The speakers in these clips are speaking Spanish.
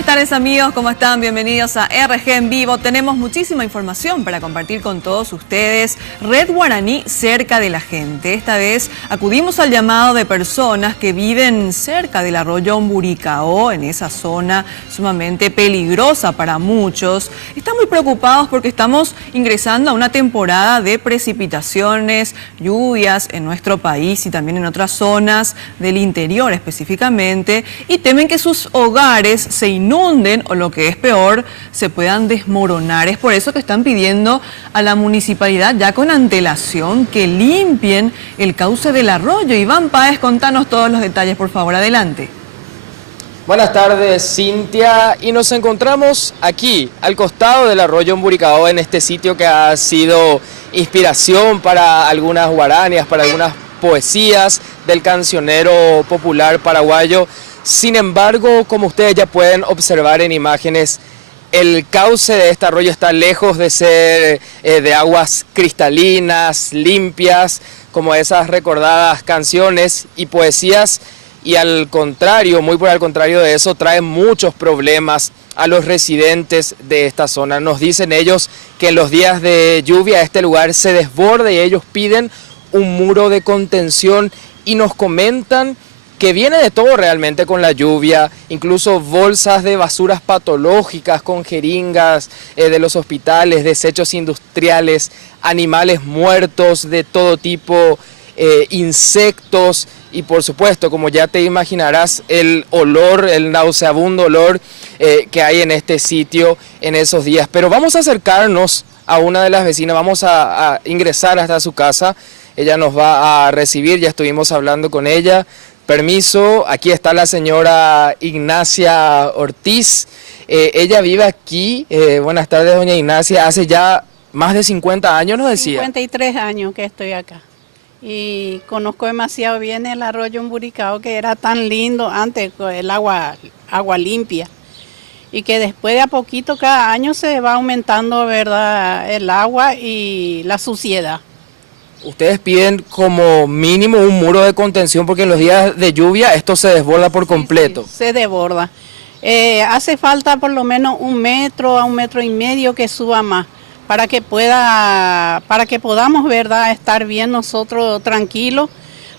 Buenas tardes amigos, ¿cómo están? Bienvenidos a RG en Vivo. Tenemos muchísima información para compartir con todos ustedes. Red Guaraní cerca de la gente. Esta vez acudimos al llamado de personas que viven cerca del arroyo Umburicao, en esa zona sumamente peligrosa para muchos. Están muy preocupados porque estamos ingresando a una temporada de precipitaciones, lluvias en nuestro país y también en otras zonas del interior específicamente, y temen que sus hogares se inunden o, lo que es peor, se puedan desmoronar. Es por eso que están pidiendo a la municipalidad ya con antelación que limpien el cauce del arroyo. Iván Páez, contanos todos los detalles, por favor, adelante. Buenas tardes, Cintia, y nos encontramos aquí, al costado del arroyo Umburicao, en este sitio que ha sido inspiración para algunas guaranías, para algunas poesías del cancionero popular paraguayo. Sin embargo, como ustedes ya pueden observar en imágenes, el cauce de este arroyo está lejos de ser de aguas cristalinas, limpias, como esas recordadas canciones y poesías, y al contrario, muy por al contrario de eso, trae muchos problemas a los residentes de esta zona. Nos dicen ellos que en los días de lluvia este lugar se desborda y ellos piden un muro de contención, y nos comentan que viene de todo realmente con la lluvia, incluso bolsas de basuras patológicas con jeringas de los hospitales, desechos industriales, animales muertos de todo tipo, insectos y por supuesto, como ya te imaginarás, el olor, el nauseabundo olor que hay en este sitio en esos días. Pero vamos a acercarnos a una de las vecinas, vamos a ingresar hasta su casa, ella nos va a recibir, ya estuvimos hablando con ella. Permiso, aquí está la señora Ignacia Ortiz, ella vive aquí. Buenas tardes, doña Ignacia, hace ya más de 50 años, nos decía. 53 años que estoy acá y conozco demasiado bien el arroyo Umburicao, que era tan lindo antes, el agua limpia, y que después de a poquito cada año se va aumentando, ¿verdad?, el agua y la suciedad. Ustedes piden como mínimo un muro de contención porque en los días de lluvia esto se desborda por completo. Sí, se desborda. Hace falta por lo menos 1 metro a 1,5 metros que suba más para que podamos, ¿verdad?, estar bien nosotros tranquilos,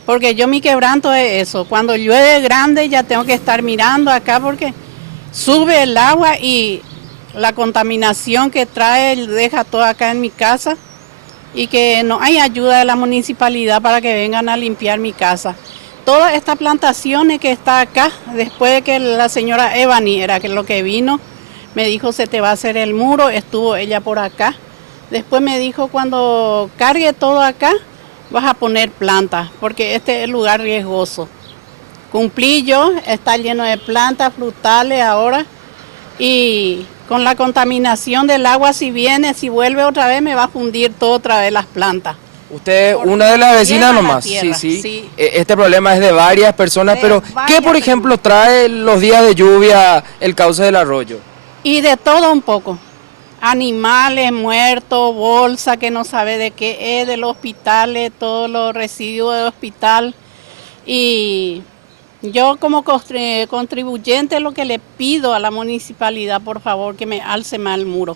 porque yo mi quebranto es eso. Cuando llueve grande ya tengo que estar mirando acá porque sube el agua y la contaminación que trae deja todo acá en mi casa. Y que no hay ayuda de la municipalidad para que vengan a limpiar mi casa. Todas estas plantaciones que está acá, después de que la señora Evani era que lo que vino, me dijo se te va a hacer el muro, estuvo ella por acá. Después me dijo cuando cargue todo acá vas a poner plantas, porque este es el lugar riesgoso. Cumplí yo, está lleno de plantas frutales ahora, y con la contaminación del agua, si vuelve otra vez, me va a fundir todo otra vez las plantas. Usted, una de las vecinas nomás. Sí. Este problema es de varias personas, pero ¿qué, por ejemplo, trae los días de lluvia el cauce del arroyo? Y de todo un poco. Animales muertos, bolsa que no sabe de qué es, de los hospitales, todos los residuos del hospital. Y yo como contribuyente lo que le pido a la municipalidad, por favor, que me alce más el muro,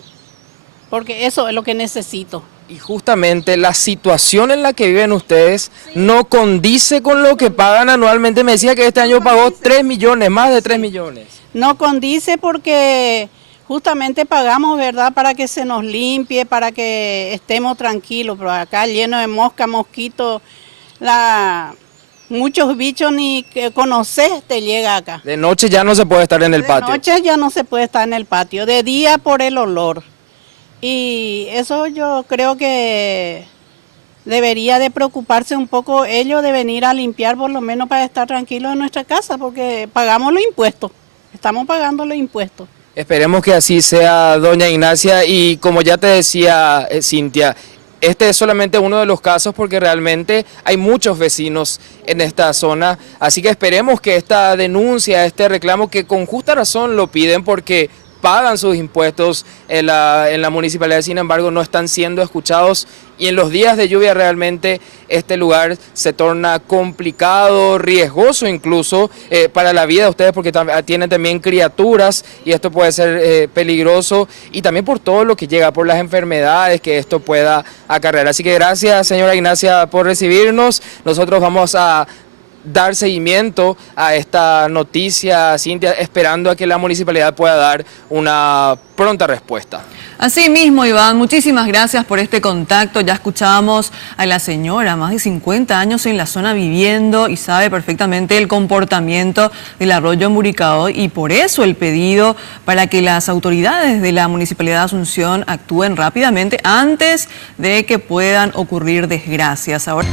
porque eso es lo que necesito. Y justamente la situación en la que viven ustedes no condice con lo que pagan anualmente. Me decía que este año pagó 3 millones, más de 3 millones. No condice porque justamente pagamos, ¿verdad?, para que se nos limpie, para que estemos tranquilos, pero acá lleno de mosca, mosquitos, muchos bichos ni que conoces te llega acá. De noche ya no se puede estar en el patio. De noche ya no se puede estar en el patio, de día por el olor. Y eso yo creo que debería de preocuparse un poco ellos de venir a limpiar por lo menos para estar tranquilos en nuestra casa, porque pagamos los impuestos, estamos pagando los impuestos. Esperemos que así sea, doña Ignacia, y como ya te decía Cintia, este es solamente uno de los casos porque realmente hay muchos vecinos en esta zona, así que esperemos que esta denuncia, este reclamo, que con justa razón lo piden porque pagan sus impuestos en la municipalidad, sin embargo no están siendo escuchados, y en los días de lluvia realmente este lugar se torna complicado, riesgoso incluso para la vida de ustedes, porque tienen también criaturas y esto puede ser peligroso, y también por todo lo que llega, por las enfermedades que esto pueda acarrear. Así que gracias, señora Ignacia, por recibirnos. Nosotros vamos a dar seguimiento a esta noticia, Cintia, esperando a que la municipalidad pueda dar una pronta respuesta. Así mismo, Iván, muchísimas gracias por este contacto. Ya escuchábamos a la señora, más de 50 años en la zona viviendo y sabe perfectamente el comportamiento del arroyo Emburicao, y por eso el pedido para que las autoridades de la Municipalidad de Asunción actúen rápidamente antes de que puedan ocurrir desgracias. Ahora